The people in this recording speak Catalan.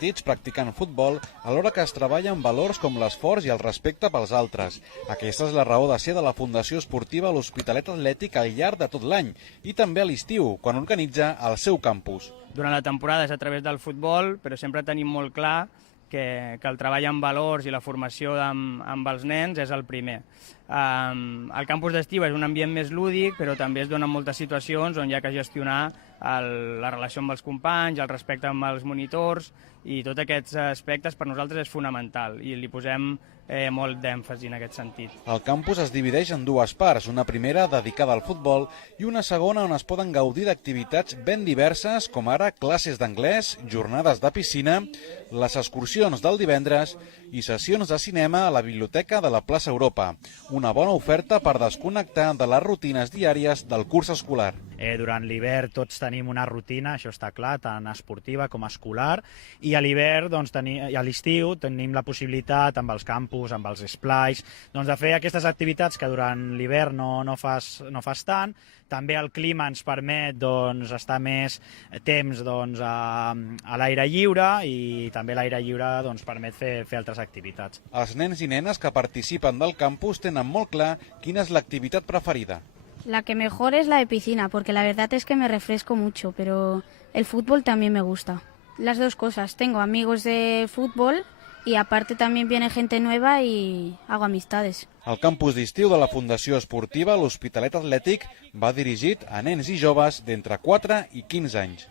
petits practicant futbol alhora que es treballa amb valors com l'esforç i el respecte pels altres. Aquesta és la raó de ser de la Fundació Esportiva L'Hospitalet Atlètic al llarg de tot l'any i també a l'estiu, quan organitza el seu campus. Durant la temporada és a través del futbol, però sempre tenim molt clar que el treball amb valors i la formació amb els nens és el primer. El campus d'estiu és un ambient més lúdic, però també es donen moltes situacions on hi ha que gestionar la relació amb els companys, el respecte amb els monitors, i tots aquests aspectes per nosaltres és fonamental i li posem molt d'èmfasi en aquest sentit. El campus es divideix en dues parts, una primera dedicada al futbol i una segona on es poden gaudir d'activitats ben diverses com ara classes d'anglès, jornades de piscina, les excursions del divendres i sessions de cinema a la biblioteca de la plaça Europa. Una bona oferta per desconnectar de les rutines diàries del curs escolar. Durant l'hivern tots tenim una rutina, això està clar, tant esportiva com escolar, i a l'hivern, i a l'estiu, tenim la possibilitat amb els campus, amb els esplais, de fer aquestes activitats que durant l'hivern no fas tant. També el clima ens permet estar més temps a l'aire lliure i també l'aire lliure permet fer altres activitats. Els nens i nenes que participen del campus tenen molt clar quina és l'activitat preferida. La que mejor es la de piscina, porque la verdad es que me refresco mucho, pero el fútbol también me gusta. Las dos cosas, tengo amigos de fútbol y aparte también viene gente nueva y hago amistades. El campus d'estiu de la Fundació Esportiva L'Hospitalet Atlètic va dirigit a nens i joves d'entre 4 i 15 anys.